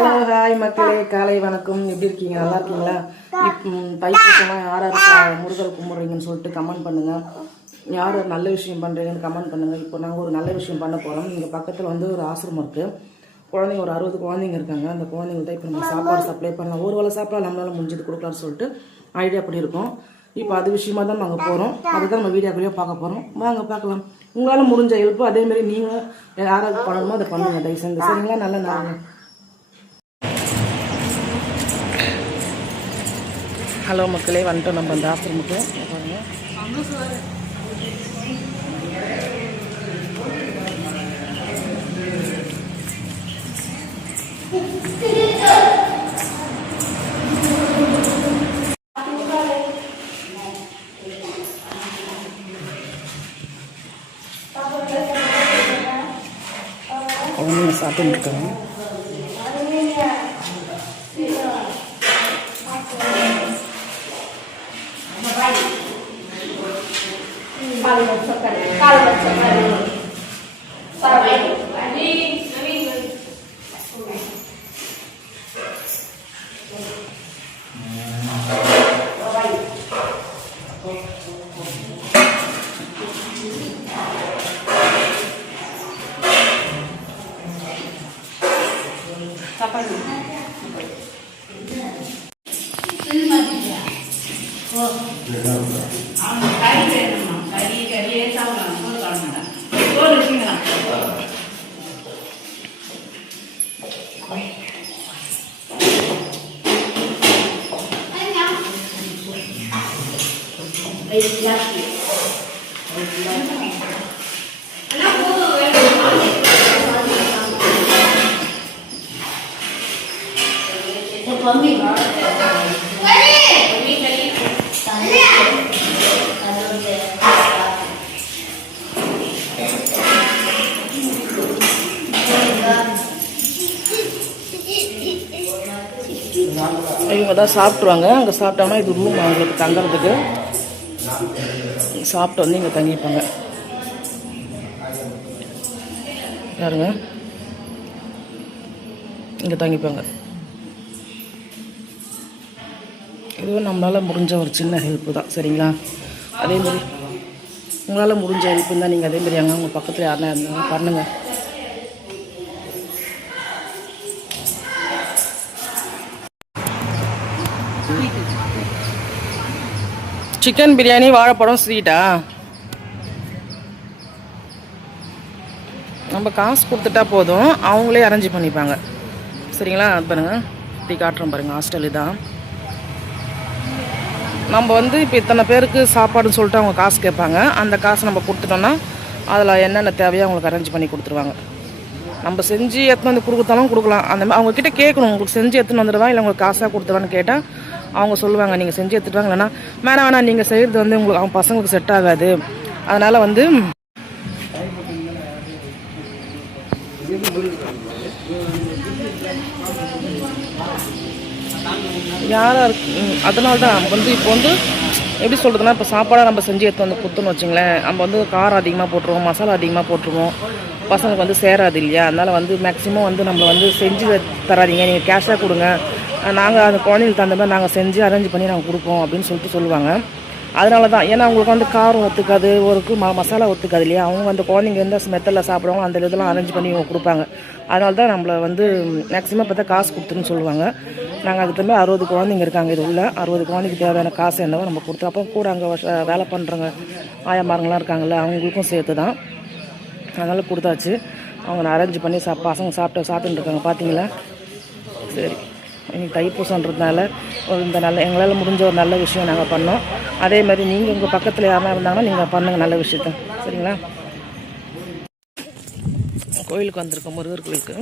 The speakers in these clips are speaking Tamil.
ஹலோ ஹாய் மக்களே, காலை வணக்கம். எப்படி இருக்கீங்க? நல்லா இருக்கீங்களா? தைப்பூசமாக யார் யார் முருகர் கும்பிட்றீங்கன்னு சொல்லிட்டு கமெண்ட் பண்ணுங்கள். யார் நல்ல விஷயம் பண்ணுறீங்கன்னு கமெண்ட் பண்ணுங்கள். இப்போ நாங்கள் ஒரு நல்ல விஷயம் பண்ண போகிறோம். இங்கே பக்கத்தில் வந்து ஒரு ஆசிரமம் இருக்குது. குழந்தைங்க ஒரு 60 குழந்தைங்க இருக்காங்க. அந்த குழந்தைங்கள்ட்ட இப்போ நம்ம சாப்பாடு சப்ளை பண்ணலாம். ஒரு வேளை சாப்பாடு நம்மளால் முடிஞ்சது கொடுக்கலான்னு சொல்லிட்டு ஐடியா பண்ணியிருக்கோம். இப்போ அது விஷயமா தான் நாங்கள் போகிறோம். அதுதான் நம்ம வீடியோக்குள்ளேயே பார்க்க போகிறோம். வாங்க பார்க்கலாம். உங்களால் முடிஞ்ச ஹெல்ப்பு அதேமாரி நீங்களும் யாராவது பண்ணணுமோ அதை பண்ணுங்கள் தயவு செஞ்சு. சரிங்களா? நல்ல நாள். ஹலோ மக்களே, வந்துட்டோம் நம்ம அந்த ஆசிரமுக்கு. பாருங்க, குழந்தைங்க சாப்பிட்டு இருக்காங்க. இவங்க தான் சாப்பிட்ருவாங்க. அங்கே சாப்பிட்டோம்னா இது ரூம் அவங்களுக்கு தங்குறதுக்கு. சாப்பிட்டு வந்து இங்கே தங்கிப்பாங்க. யாருங்க இங்கே தங்கிப்பாங்க. இதுவும் நம்மளால் முடிஞ்ச ஒரு சின்ன ஹெல்ப்பு தான். சரிங்களா? அதேமாரி உங்களால் முடிஞ்ச ஹெல்ப்பு தான் நீங்கள் அதேமாரி அங்கே உங்கள் பக்கத்தில் யாருனா இருந்தாங்க பண்ணுங்கள். சிக்கன் பிரியாணி, வாழைப்பழம், ஸ்வீட்டா? நம்ம காசு கொடுத்துட்டா போதும், அவங்களே அரேஞ்ச் பண்ணிப்பாங்க. சரிங்களா? அது பாருங்கள், இப்படி காட்டுறோம் பாருங்கள். ஹாஸ்டல் தான். நம்ம வந்து இப்போ இத்தனை பேருக்கு சாப்பாடுன்னு சொல்லிட்டு அவங்க காசு கேட்பாங்க. அந்த காசு நம்ம கொடுத்துட்டோன்னா அதில் என்னென்ன தேவையோ அவங்களுக்கு அரேஞ்ச் பண்ணி கொடுத்துருவாங்க. நம்ம செஞ்சு எடுத்துன்னு வந்து கொடுத்தாலும் கொடுக்கலாம். அந்த மாதிரி அவங்கக்கிட்ட கேட்கணும், உங்களுக்கு செஞ்சு எடுத்துன்னு வந்துடுவா இல்லை உங்களுக்கு காசாக கொடுத்துருவான்னு கேட்டால் அவங்க சொல்லுவாங்க நீங்கள் செஞ்சு எடுத்துட்டு வாங்க. இல்லைன்னா வேணாம் நீங்கள் செய்கிறது வந்து உங்களுக்கு அவங்க பசங்களுக்கு செட் ஆகாது. அதனால் வந்து யாராக இருக்கு. அதனால தான் வந்து இப்போ வந்து எப்படி சொல்கிறதுனா, இப்போ சாப்பாடாக நம்ம செஞ்சு எடுத்து வந்து கொடுத்துன்னு வச்சுங்களேன், நம்ம வந்து காரம் அதிகமாக போட்டுருவோம், மசாலா அதிகமாக போட்டுருவோம், பசங்களுக்கு வந்து சேராது இல்லையா? அதனால் வந்து மேக்ஸிமம் வந்து நம்ம வந்து செஞ்சு தராதிங்க, நீங்கள் கேஷாக கொடுங்க, நாங்கள் அந்த குழந்தைங்களுக்கு தகுந்த மாதிரி நாங்கள் செஞ்சு அரேஞ்ச் பண்ணி நாங்கள் கொடுப்போம் அப்படின்னு சொல்லிட்டு சொல்லுவாங்க. அதனால தான், ஏன்னா அவங்களுக்கு வந்து காரம் ஒத்துக்காது, ஒரு மசாலா ஒத்துக்காது இல்லையா? அவங்க அந்த குழந்தைங்க எந்த மெத்தடில் சாப்பிடுவாங்க அந்த இதெல்லாம் அரேஞ்ச் பண்ணி இவங்க கொடுப்பாங்க. அதனால தான் நம்மளை வந்து மேக்ஸிமம் பார்த்தா காசு கொடுத்துருன்னு சொல்லுவாங்க. நாங்கள் அதுக்கு தகுந்த 60 குழந்தைங்க இருக்காங்க. இது உள்ள 60 குழந்தைக்கு தேவையான காசு என்னவோ நம்ம கொடுத்துருவோம். அப்போ கூட அங்கே வேலை பண்ணுறவங்க ஆயமாருங்களாம் இருக்காங்கல்ல, அவங்களுக்கும் சேர்த்து தான். அதனால் கொடுத்தாச்சு. அவங்க அரேஞ்ச் பண்ணி பசங்க சாப்பிட்டுன்னு இருக்காங்க. பார்த்தீங்களா? சரி, இன்னைக்கு தைப்பூசன்றதுனால இந்த எங்களால் முடிஞ்ச ஒரு நல்ல விஷயம் நாங்கள் பண்ணோம். அதே மாதிரி நீங்கள் உங்கள் பக்கத்தில் யாருனா இருந்தாங்கன்னா நீங்கள் பண்ணுங்கள் நல்ல விஷயத்த. சரிங்களா? கோயிலுக்கு வந்திருக்கோம், முருகர் கோயிலுக்கு.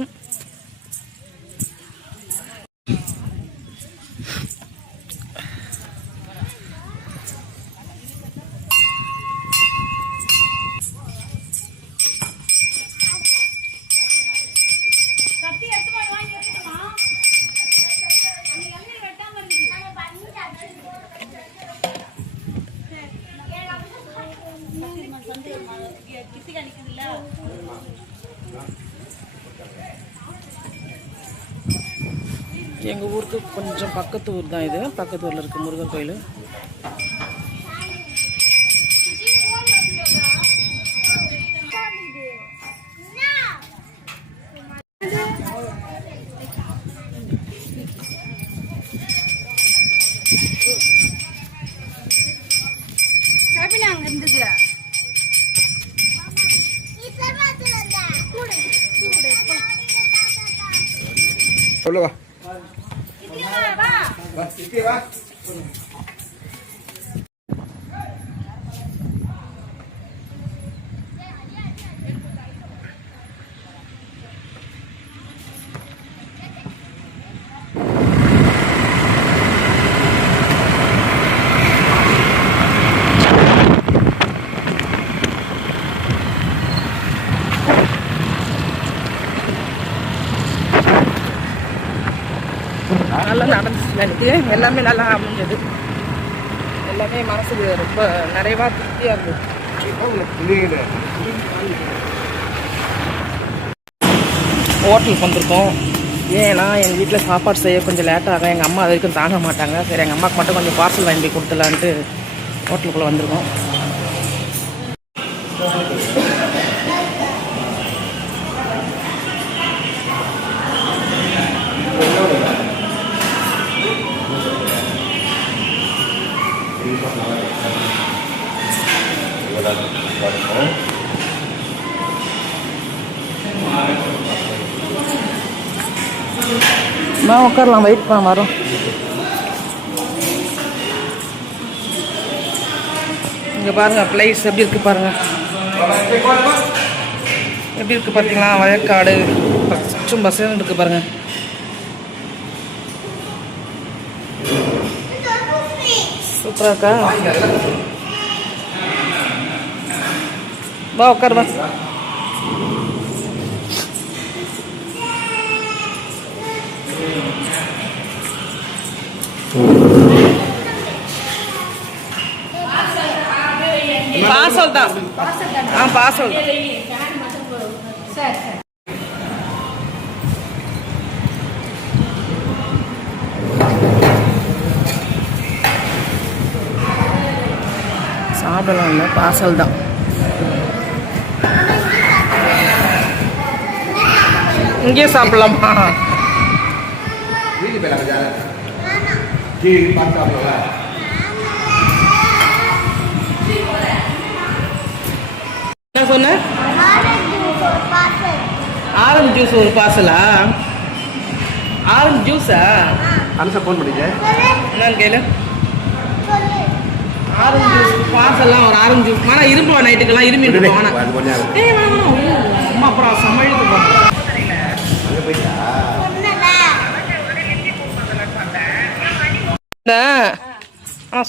எங்கள் ஊருக்கு கொஞ்சம் பக்கத்து ஊர் தான் இது. பக்கத்து ஊரில் இருக்குது முருகர் கோயில். சொல்லுவா நல்லா நடந்துச்சு எனக்கு. எல்லாமே நல்லா அமைஞ்சது. எல்லாமே மனசுக்கு ரொம்ப நிறைவாக திருப்தியாக இருந்தது. ஹோட்டலுக்கு வந்திருக்கோம். ஏன்னா எங்கள் வீட்டில் சாப்பாடு செய்ய கொஞ்சம் லேட்டாகும். எங்கள் அம்மா அது வரைக்கும் தாங்க மாட்டாங்க. சரி, எங்கள் அம்மாவுக்கு மட்டும் கொஞ்சம் பார்சல் வாங்கி கொடுத்துலான்ட்டு ஹோட்டலுக்குள்ளே வந்திருக்கோம். உட்காரலாம், வெயிட் பண்ண வரோம். இங்கே பாருங்க பிளேஸ் எப்படி இருக்கு பாருங்க. எப்படி இருக்கு பார்த்தீங்களா? வயக்காடு சுற்றும் பஸ்ஸுன்னு இருக்கு பாருங்க. சூப்பராக இருக்கா? வா உட்கார் வா. பார்சல் தான். பார்சல் தான். சாப்பிடலாம் இல்லை, பார்சல் தான். இங்கே சாப்பிடலாமா? என்ன சொன்ன? ஆரஞ்சு ஜூஸ் ஒரு பார்சலா? ஆரஞ்சு ஜூஸா? அனுசா ஃபோன் பண்ணிக்க. என்னன்னு கேளு. ஆரஞ்சு ஜூஸ் பார்சல்லாம் ஒரு ஆரஞ்சு ஜூஸ். ஆனால் இரும்புவா நைட்டுக்கெல்லாம் இரும்பி இருக்கும். அம்மா அப்புறம் சமாளித்து போகிறேன்.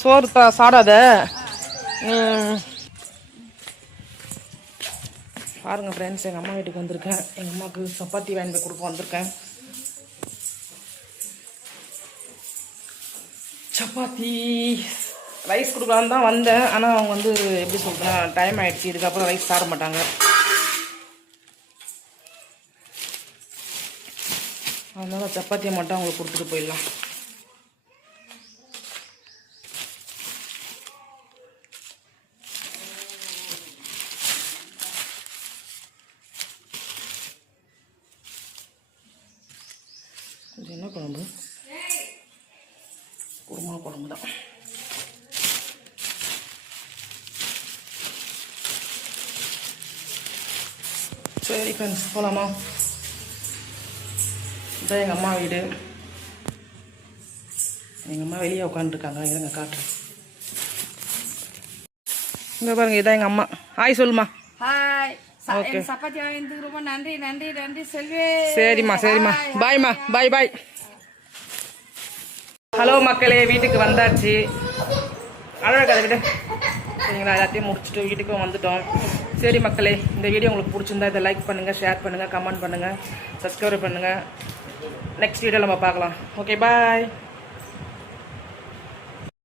சோறு சாடாத. பாருங்கள் ஃப்ரெண்ட்ஸ், எங்கள் அம்மா வீட்டுக்கு வந்திருக்கேன். எங்கள் அம்மாவுக்கு சப்பாத்தி வாங்கி போய் கொடுக்க வந்திருக்கேன். சப்பாத்தி ரைஸ் கொடுக்கலான்னு தான் வந்தேன். ஆனால் அவங்க வந்து எப்படி சொல்கிறேன், டைம் ஆகிடுச்சு, இதுக்கப்புறம் ரைஸ் சாப்பிட மாட்டாங்க. அதனால் சப்பாத்தியை மட்டும் அவங்களுக்கு கொடுத்துட்டு போயிடலாம். இது என்ன குழம்பு? குருமா குழம்பு தான். சரி ஃப்ரெண்ட்ஸ், போகலாமா? இதான் எங்கள் அம்மா வீடு. எங்கள் அம்மா வெளியே உட்காந்துருக்காங்க. இருங்க காட்டுறேன். இங்கே பாருங்க, இதான் எங்கள் அம்மா. ஹாய் சொல்லுமா. ஹாய். சப்பாத்தி வாங்கினதுக்கு ரொம்ப நன்றி நன்றி நன்றி செல்வி. சரிம்மா சரிம்மா, பாய்மா, பாய் பாய். ஹலோ மக்களே, வீட்டுக்கு வந்தாச்சு. அழகாக விட சரிங்களா, எல்லாத்தையும் முடிச்சுட்டு வீட்டுக்கும் வந்துட்டோம். சரி மக்களே, இந்த வீடியோ உங்களுக்கு பிடிச்சிருந்தா இதை லைக் பண்ணுங்கள், ஷேர் பண்ணுங்கள், கமெண்ட் பண்ணுங்கள், சப்ஸ்கிரைப் பண்ணுங்கள். நெக்ஸ்ட் வீடியோவில் நம்ம பார்க்கலாம். ஓகே, பாய்.